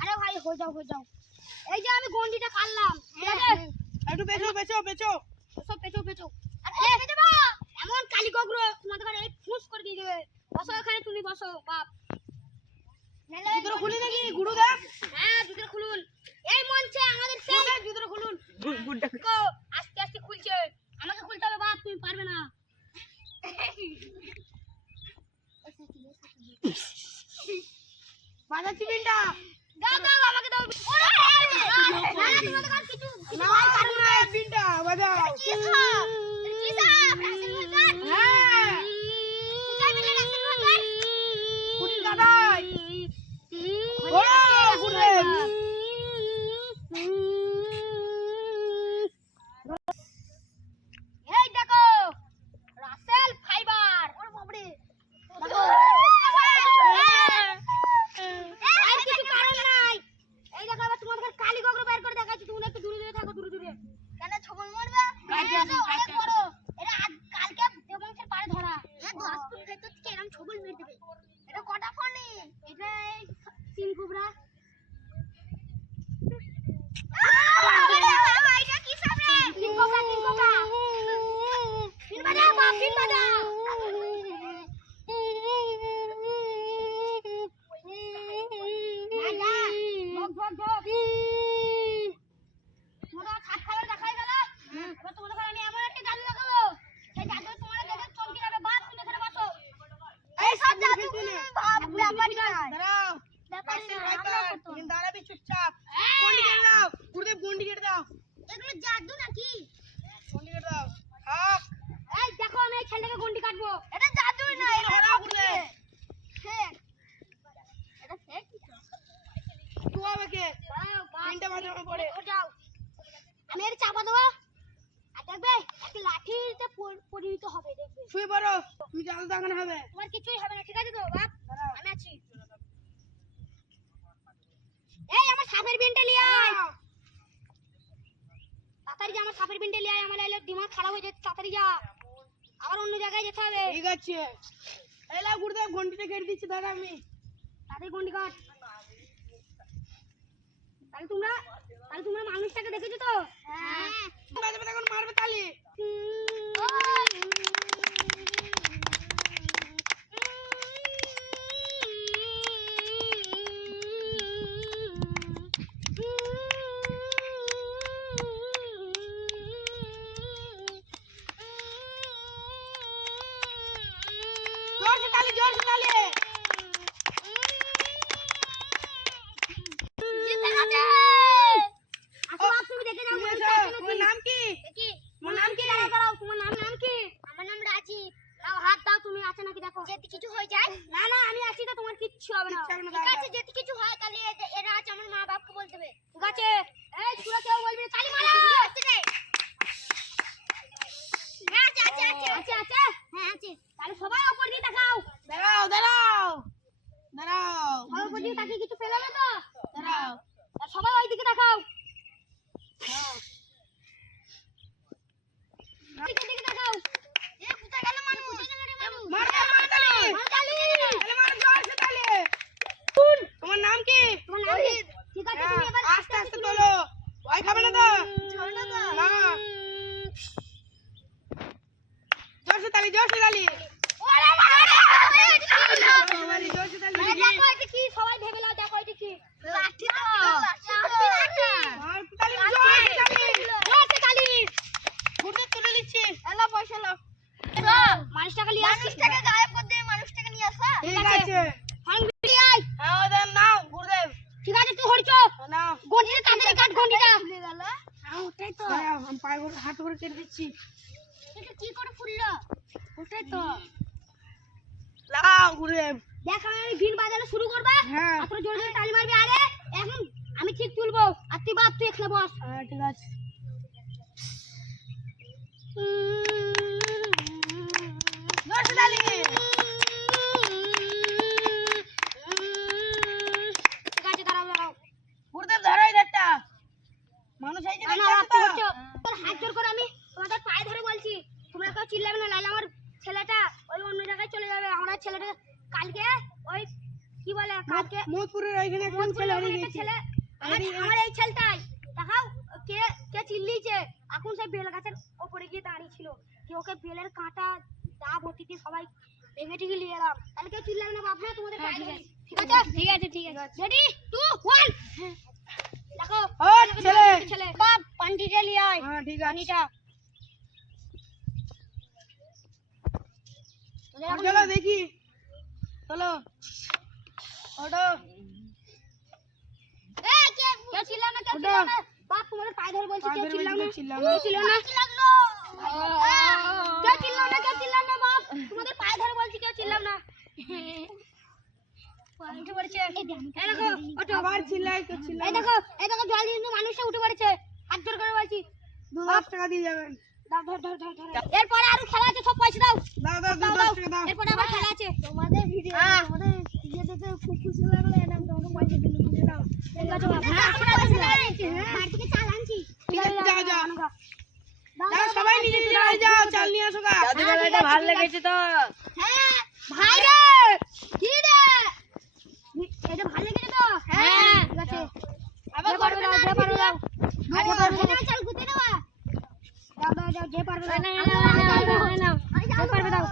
আরে ভাই হয়ে যাও এই যে আমি গন্ডিটা কাটলাম একটু বেচো এমন কালি গগরো তোমাদের ঘরে এই ফুস করে দিয়ে দেবে বসো এখানে তুমি বসো বাপ জুতো খুলি নাকি গুড়ু দা হ্যাঁ জুতো খুলুন এই মঞ্চে আমাদের সেই জুতো খুলুন আস্তে খুলছে আমাকে খুলতে হবে বাপ তুমি পারবে না বাজাচ্ছি বিনটা দাও আমাকে দাও তোমাদের কাছে কিছু না পারবো না বিনটা বাজাও কি সব হ্যাঁ কোথায় মিলে রাখছেন বাজার কুটি দাদাই ওরে গুড়ে এই দেখো রাসেল ফাইবার ওরে বাবরে দেখো আর কিছু কারণ নাই এই দেখো আবার তোমাদের কালি গগর বের করে দেখাচ্ছি তুমি একটু দূরে থাকো দূরে কেন ছবল মারবে অনেক বড় এটা কালকে দেবংশের পাড়ে ধরা 10 ফুট ভেতর থেকে এরকম ছবল মেরে দেবে এটা কটা ফনি এটা 3 কুবরা এটা কি সামনে 3 কোবরা পিন বাজা তোমরা খাট খাবার দেখাই গেল এবার তোমাদের ঘরে আমি এমন একটা জাদু দেখাবো সেই জাদু তোমাদের দেখে চমকে যাবে বাপ তুমি এখানে বসো এই সব জাদু ভাব ব্যাপারই না দাঁড়াও ব্যাপারই না কিন্তু দাঁড়াবি চুপচাপ গন্ডি কেটে দাও গুরুদেব গন্ডি কেটে দাও এগুলো জাদু নাকি গন্ডি কেটে দাও হক এই দেখো আমি এই ছেলেটাকে গন্ডি কাটবো এটা জাদুই না এটা ধরা গুরুদেব ফেক এটা ফেক তুই হবে কে তিনটা মাথার পড়ে যাও আমি এর চাপা দেবো আর দেখবে একটা লাঠিতে পরিণত হবে দেখবে শুয়ে পড়ো তুমি জাদু দেখানো হবে তোমার কিছুই হবে না ঠিক আছে তো বাপ আমি আছি এই আমার সাপের বিনটা নিয়ে আয় তাড়াতাড়ি যা আমার সাপের বিনটা নিয়ে আয় আমার এলে দিমাগ খারাপ হয়ে যাচ্ছে তাড়াতাড়ি যা আবার অন্য জায়গায় যেতে হবে ঠিক আছে এই লাও গুরুদেব গন্ডিটা কেটে দিচ্ছি দাঁড়া আমি তাড়াতাড়ি গন্ডি কাট তাহলে তোমরা মানুষটাকে দেখেছো তো হ্যাঁ বাজে বাজে এখন মারবে তালি জোর से ताली জিতে গেছে আসো বাপ তুমি দেখে নাও তোমার নাম কি দেখি তোমার নাম কি দাঁড়াও তোমার নাম কি আমার নাম রাজীব নাও হাত দাও তুমি আছে নাকি দেখো যদি কিছু হয়ে যায় না আমি আছি তো তোমার কিচ্ছু হবে না ঠিক আছে যদি কিছু হয় তাহলে এরা আছে আমার মা বাপকে বলতে হবে ঠিক আছে এই তোরা কেউ বলবি না তালি মারো আছে রে আছে হ্যাঁ আছে তাহলে সবাই উপর দিয়ে দেখাও দাঁড়াও সবাই উপর দিয়ে তাকিয়ে কিছু পেলাবে তো দাঁড়াও আর সবাই ওই দিকে দেখাও দিকে দেখাও এ কোথায় গেল মানু কোথায় গেল রে মানু মার তালি তালি মার জোর से ताली তোমার নাম কি তোমার নাম কি ঠিক আছে তুমি এবার আস্তে আস্তে তোলো ভয় খাবে না তো চল না তো না জোর से ताली ওরে বাবা তোমারই জোর से ताली দেখো এটা কি সবাই ভেবে নাও দেখো এটা কি লাঠি তো মার তালি জোর से ताली ঘুরতে তুলে নিচ্ছি এলা পয়সা নাও মানুষটাকে নিয়ে আসছি মানুষটাকে গায়েব করে দিয়ে মানুষটাকে নিয়ে আসা ঠিক আছে হাঙ্গি আই হ্যাঁ ওদের নাও গুরুদেব ঠিক আছে তুই হরিচ নাও গন্ডিটা তাড়াতাড়ি কাট গন্ডিটা ভুলে গেল ওটাই তো আমি পায়ে করে হাত করে কেটে দিচ্ছি এটা কি করে ফুললো ওটাই তো লাও গুরুদেব দেখ আমি ভিন বাজানো শুরু করবা হ্যাঁ এত জোরে জোরে তালি মারবি আরে এখন আমি ঠিক তুলবো আর তুই বাপ তুই এখানে বস ঠিক আছে জোর से ताली ঠিক আছে দাঁড়াও গুরুদেব ধরো এই একটা মানুষ এই যে না দেখতে তোর হাত জোর করে আমি মোদপুরের ওইখানে একটা ছেলে হারিয়ে গেছে। আমার এই ছেলেটাই দেখাও কে কে চিল্লিছে এখন সেই বেল গাছের উপরে গিয়ে দাঁড়িয়ে ছিল যে ওকে বেলের কাঁটা দা বটিতে সবাই ভেঙে টিকে নিয়ে এলাম তাহলে কেউ চিল্লাবে না বাপ হ্যাঁ তোমাদের পায়ে ধরি ঠিক আছে রেডি 2 1 দেখো ও ছেলে ছেলে বাপ পান্ডিটা নিয়ে আয় হ্যাঁ ঠিক আছে পানিটা চলো দেখি চলো ওটো কেউ চিল্লাও না কেউ চিল্লাও না বাপ তোমাদের পায়ে ধরে বলছি কেউ চিল্লাও না চিল্লাও কেউ চিল্লাও না কেউ চিল্লাও না বাপ তোমাদের পায়ে ধরে বলছি কেউ চিল্লাও না উঠে পড়েছে এই দেখো ওঠো আবার চিল্লাই তো চিল্লাই এই দেখো জল কিন্তু মানুষটা উঠে পড়েছে হাত জোর করে বলছি 2 টাকা দিয়ে যাবেন দাও ধর এরপরে আরো খেলা আছে সব পয়সা দাও দাও 10 টাকা দাও এরপরে আবার খেলা আছে তোমাদের ভিডিও আমাদের ভিডিও দেখে খুব খুশি লাগলো এরকম তোমাকে পয়সা দিলে দাও ঠিক আছে বাবা আমরা পয়সা আনছি বাড়ি থেকে চাল আনছি ঠিক আছে যাও যাও যাও সবাই নিজে নিজে বাড়ি যাও চাল নিয়ে আসো গা দাদু এটা ভালো লেগেছে তো হ্যাঁ ভাই রে কি রে এটা ভালো লেগেছে তো হ্যাঁ ঠিক আছে আবার করবে না যে পারবে দাও চাল গুতে দেবা দাও যে পারবে দাও যে পারবে দাও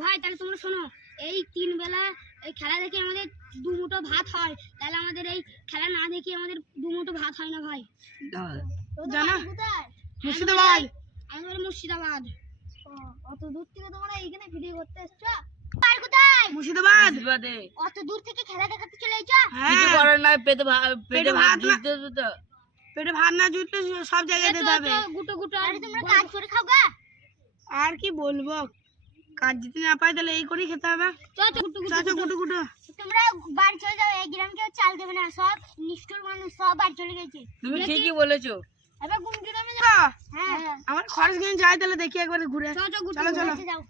ভাই তাহলে তোমরা শোনো এই 3 বেলা এই খেলা দেখে আমাদের 2 মুঠো ভাত হয় তাহলে আমাদের এই খেলা না দেখে আমাদের 2 মুঠো ভাত হয় না ভাই জানা মুর্শিদাবাদ আমাদের মুর্শিদাবাদ অত দূর থেকে তোমরা এইখানে ভিডিও করতে এসছো আর কোথায় মুর্শিদাবাদ বাদে অত দূর থেকে খেলা দেখাতে চলে এসছো কিছু হ্যাঁ করার নাই পেটে পেটে ভাত ভাত না- দিতে তো পেটে ভাত না জুটলে সব জায়গায় যেতে হবে গুটো আরে তোমরা কাজ করে খাও গা আর কি বলবো কাজ যদি না পাই তাহলে এই করেই খেতে হবে চাচা গুটু গুটু তোমরা বাড়ি চলে যাও এই গ্রাম কেউ চাল দেবে না সব নিষ্ঠুর মানুষ সব বাড়ি চলে গেছে তুমি ঠিকই বলেছো এবার কোন গ্রামে যাও হ্যাঁ আমার খরচ কিনে যাই তাহলে দেখি একবার ঘুরে চলো চলো যাও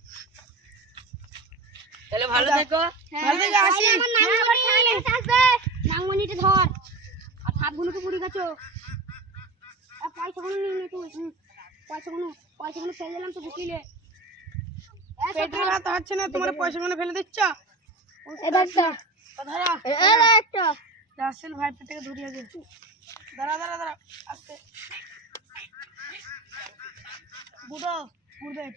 তাহলে ভালো থেকো ভালো থেকে আসি আমার নাংমণি আসবে নাংমণিটা ধর আর সাপগুলোকে পুড়ে গেছো আর পয়সাগুলো নিয়ে নে তুই পয়সাগুলো ফেলে দিলাম তো বুঝলে পেটে ভাত হচ্ছে না তোমার পয়সা মনে ফেলে দিচ্ছ এটা একটা ধরো এটা একটা রাসেল ভাই পেটে ধরিয়ে দে দাঁড়া আস্তে বুড়ো গুরদেব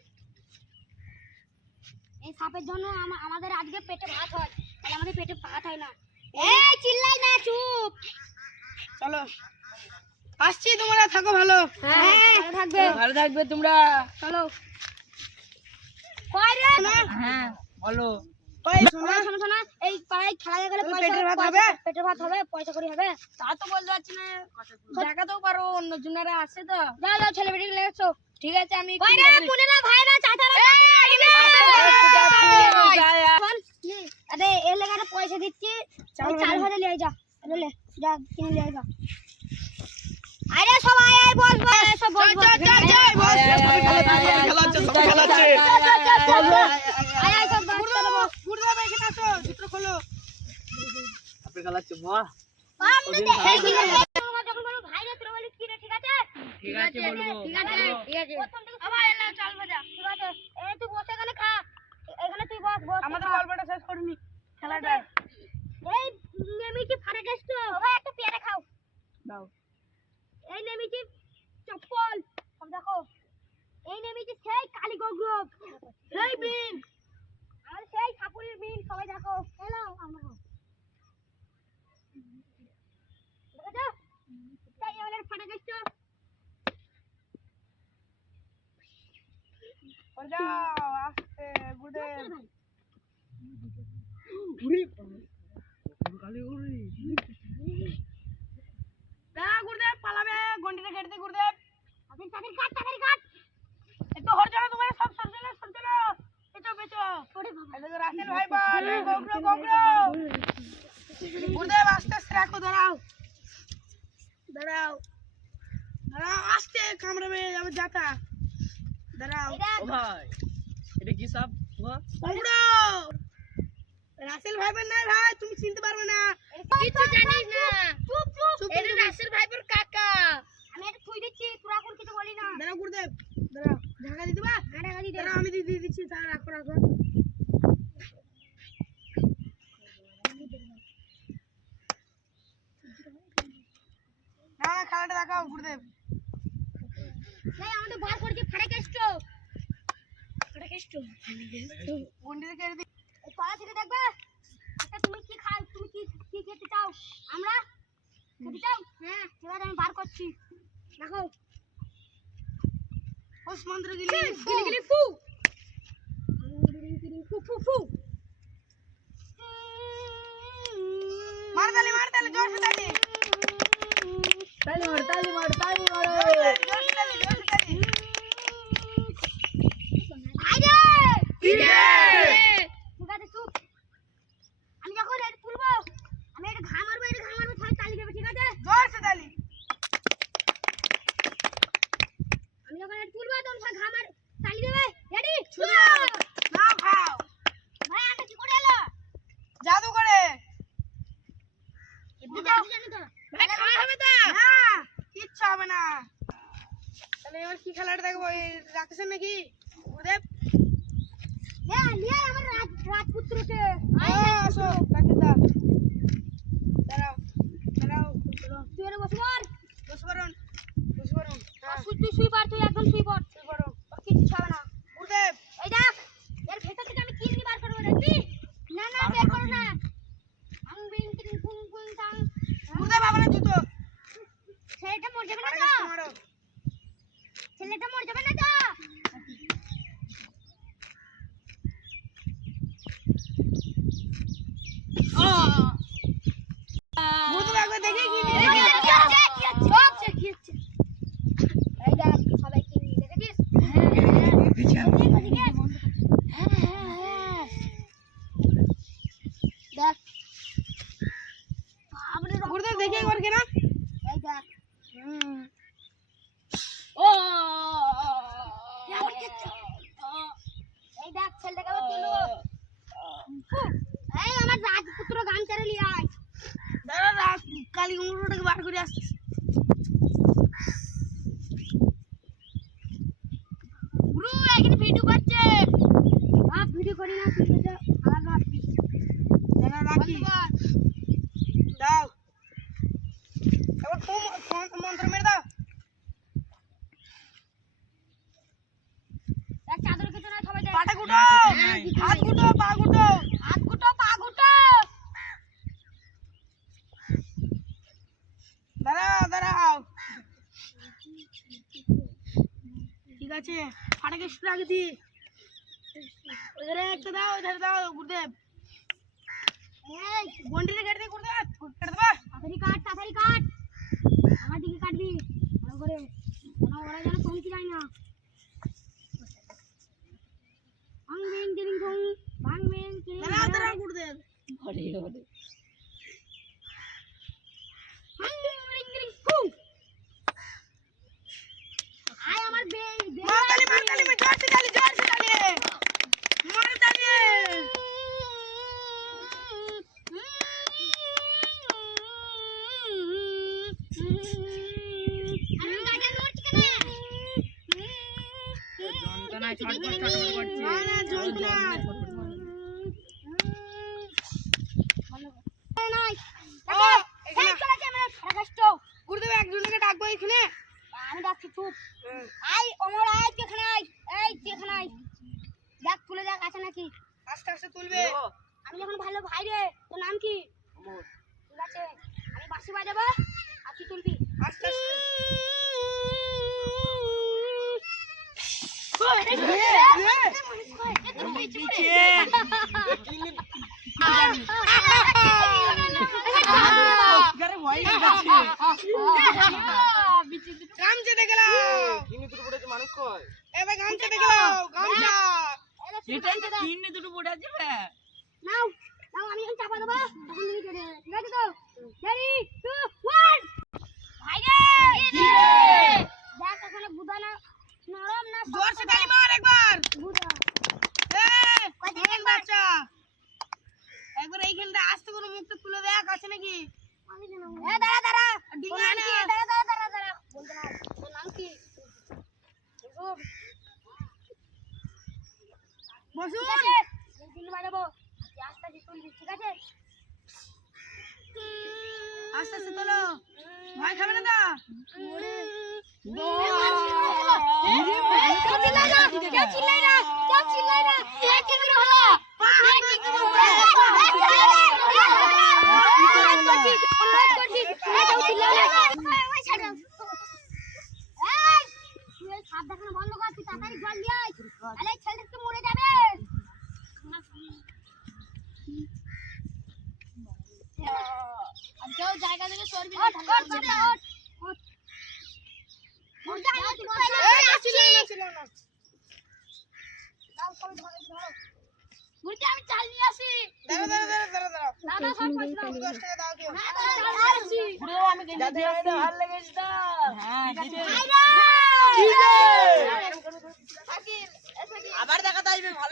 এই সাপের জন্য আমাদের আজকে পেটে ভাত হয় তাহলে আমাদের পেটে ভাত হয় না এই চিল্লাই না চুপ চলো আসছি তোমরা থাকো ভালো হ্যাঁ ভালো থাকবে তোমরা চলো কই রে হ্যাঁ বলো ওই শোনো শোনো এই পাড়ায় খেলা গেলে তোর পয়সা পেটের ভাত হবে? পেটের ভাত হবে পয়সা করি হবে তা তো বলতে পারছি না দেখাতেও পারো অন্য জনেরা আসে তো যাও ছেলে বেটি লেগেছো ঠিক আছে আমি কই রে পুনেরা ভাইরা চাচারা আরে এর লেগে একটা পয়সা দিচ্ছি চাল ভাজা নিয়ে যা লে যা কিনে নিয়ে যা আরে সবাই আয় বস সব বস আয় আয় সব বস গুরদেব এখানে আসো চিত্র খোলো আপনি খেলাচ্ছি মা যখন বলো ভাইরা তোরা বলি কি রে ঠিক আছে ঠিক আছে বলবো ঠিক আছে প্রথম থেকে আবার এলা চাল ভাজা ঠিক আছে এই তুই বসে এখানে খা এখানে তুই বস আমাদের গল্পটা শেষ করিনি খেলাটা এই নেমিটি ফাড়া গেছো ভাই একটা পেয়ারা খাও দাও এই নেমিটি চপ্পল সব দেখো এই নেমিটি সেই কালী গোগ্রব সেই বিন আর সেই ঠাকুরের বিন সবাই দেখো হ্যালো আমরা দেখো তাই আমাদের ফাড়া গেছো যাও আস্তে গুরদেব দাঁড়া গুরদেব পালাবে গন্ডিটা কেটে গুরদেব তাদের কাট একটু হর যাও তোমার সব সর চলো পেছো ওরে বাবা এদিকে রাসেল ভাই বল গোগ্রো গুরদেব আস্তে আস্তে রাখো দাঁড়াও আস্তে কামড়াবে যাবে যাতা দাঁড়াও ও ভাই এটা কি সব গোগ্রো রাসেল ভাই নাই ভাই তুমি চিনতে পারবে না কিছু জানিস না চুপ এটা রাসেল ভাইপোর কাকা আমি এটা থুই দিচ্ছি তোরা কোন কিছু বলি না দাঁড়াও গুরদেব দাঁড়াও ঢাকা দিতে বা হ্যাঁ ঢাকা দি দে দাঁড়াও আমি দিয়ে দিচ্ছি তাহলে রাখো দেখাও গুরুদেব। এই আমাদের বার করেছে ফাটাকেষ্ট গন্ডিতে কেটে দি। এই তলা থেকে দেখবে আচ্ছা তুমি কি খাও তুমি কি কি খেতে চাও আমরা খেতে চাও হ্যাঁ এবার আমি বার করছি দেখো ওস মন্ত্র গিলি গিলি গিলি ফু ফু ফু ফু মার তালি জোর সে তালি। তালি মার জোর সে তালি। আইরে কি রে? ঠিক আছে চুপ আমি যখন এটা তুলবো আমি এটা ঘা মারবো সবাই তালি দেবে ঠিক আছে জোর সে তালি। আমি যখন এটা তুলবো তখন সবাই ঘা মার তালি দেবে রেডি নাও খাও। ভাই এটা কি করে এলো জাদু করে। এমনি জানি তো ভাই খাওয়া হবে তো? না কিচ্ছু হবে না। তাহলে এবার কি খেলাটা দেখবো? এই রাখছেন নাকি গুরুদেব? নিয়ে আমার রাজপুত্রকে আসো রাখে দাও। দাঁড়াও তুই এর বসে পড় বসে পড়ুন। তুই শুই পড় তুই একদম শুই পড় তোর কিচ্ছু হবে না গুরুদেব এই দেখ এর ভেতর থেকে আমি কিডনি বার করবো দেখবি না বের করো না আং বিং টিং কুং কুং টাং গুরুদেব আবার জুতো। ছেলেটা মরে যাবে না ফাটাকেষ্ট তো মারো। ছেলেটা মরে যাবে না তো গুরুদেব একবার দেখে কি নিয়ে এই দেখ সবাই কিডনি দেখেছিস দেখ বাবরে গুরুদেব দেখে একবার কেনা। এই দেখ ও এই দেখ ছেলেটাকে আবার তুলবো এই আমার রাজপুত্র গান ছেড়ে নিয়ে আয় দাঁড়া কালী কুমড়োটাকে বার করে আসছিস। গুরু এখানে ভিডিও করছে বাপ ভিডিও করি না তুই এটা আলাদা রাখবি দাঁড়া রাখি দাও। এবার মন্ত্র মেরে দাও। এক চাদর কিছু না সবাই দেখ পাটা গুটো হাত গুটো পা গুটো। হাত গুটো পা গুটো দাঁড়াও ঠিক আছে। ফাটাকেষ্ট আগে দি। ওধারে একটা দাও ওধারে দাও গুরুদেব। এই গন্ডিতে কেটে দি গুরুদেব। কেটে দেবা। তাড়াতাড়ি কাট আমার দিকে কাটবি ভালো করে যেন ওরা যেন চমকে যায় না ভাং বেং টিং ঠং ভাং বেং টিং দাঁড়াও গুরুদেব। ভাং বেং টিং ফু আয় আমার বেং মার তালি জোর সে তালি মার তালি। আমি গার্ডেন করছি কেন যন্ত্রণায় ছটফট করছে। না যন্ত্রণা। নয় ও, এখানে। এই চলে যাবে ফাটাকেষ্ট গুরুদেব একজনকে ডাকবো এখানে। আমি ডাকছি চুপ আই অমর আয় তুই এখানে আয় এই তুই এখানে আয় দেখ তুলে দেখ আছে নাকি আস্তে আস্তে তুলবে। আমি যখন ভালো ভাই রে তোর নাম কি ঠিক আছে আমি বাঁশি বাজাবো আর তুই তুলবি আস্তে আস্তে। গামছা দেখে নাও। এবার গামছা দেখে নাও। গামছা নাও আমি এখন চাপা দেবো তখন তুমি কেটে নেবে। ঠিক আছে তো রেডি 2 1 ভাই রে দেখ এখানে বুদা না নরম না জোর সে তালি মার একবার। বুদা দেখেন বাচ্চা একবার এইখানটা আস্তে করে মুখটা তুলে দেখ আছে নাকি। এ দাঁড়া ডিঙা না। দাঁড়া বলতে না তোর নাম কি বসুন। দিন বাজাবো আস্তে আস্তে তুলবি ঠিক আছে আস্তে আস্তে তোলো। ভয় খাবে না তো? কেউ চিল্লাই না। কি করে হলো? সাপ দেখানো বন্ধ কর, তুই তাড়াতাড়ি জল দিয়ে আয়, তাহলে ছেলেটা তো মরে যাবে। আর কেউ জায়গা থেকে সরবি না, ওঠ, তাহলে ওঠ, ওঠ, ওঠ, ওঠ। ওঠ, যা, আমি তুই কইলে আসছি। দাও, সব ধরো, ধরো। বুড়িকে আমি চাল নিয়ে আসি। দাঁড়াও। দাদা, সব পয়সা দাও। 10 টাকা দাও কেউ। হ্যাঁ, দাদা, চাল নিয়ে আসছি। আবার দেখা যাইবে ভালো